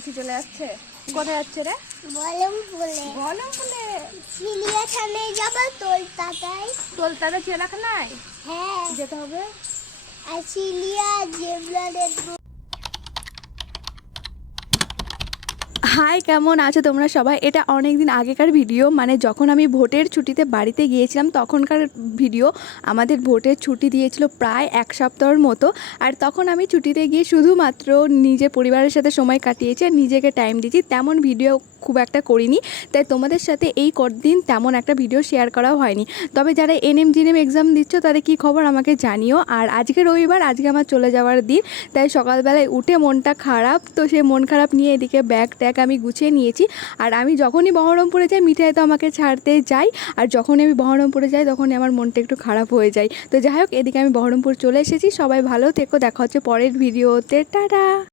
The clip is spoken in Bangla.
পিসি চলে যাচ্ছে। কোথায় যাচ্ছে রে? বলমপুরে। চিড়িয়াখানায় যাবো তোলতাতায়। তোলতাতে চিড়িয়াখানায় হ্যাঁ যেতে হবে। আর জেব্রা দেখবো। হাই, কেমন আছো তোমরা সবাই? এটা অনেক দিন আগেকার ভিডিও, মানে যখন আমি ভোটের ছুটিতে বাড়িতে গিয়েছিলাম তখনকার ভিডিও। আমাদের ভোটের ছুটি দিয়েছিল প্রায় এক সপ্তাহের মতো, আর তখন আমি ছুটিতে গিয়ে শুধুমাত্র নিজের পরিবারের সাথে সময় কাটিয়েছি আর নিজেকে টাইম দিয়েছি। তেমন ভিডিও খুব একটা করিনি, তাই তোমাদের সাথে এই কদিন তেমন একটা ভিডিও শেয়ার করাও হয়নি। তবে যারা এনএম জিএনএম এক্সাম দিচ্ছ তাদের কী খবর আমাকে জানিও। আর আজকে রবিবার, আজকে আমার চলে যাওয়ার দিন, তাই সকালবেলায় উঠে মনটা খারাপ, তো সেই মন খারাপ নিয়ে এদিকে ব্যাগ ট্যাগ আমি গুছিয়ে নিয়েছি। আর আমি যখনই বহরমপুরে যাই মিঠাই তো আমাকে ছাড়তে যাই, আর যখনই আমি বহরমপুরে যাই তখনই আমার মনটা একটু খারাপ হয়ে যায়। তো যাই হোক, এদিকে আমি বহরমপুর চলে এসেছি। সবাই ভালো থেকো, দেখা হচ্ছে পরের ভিডিওতে, টাটা।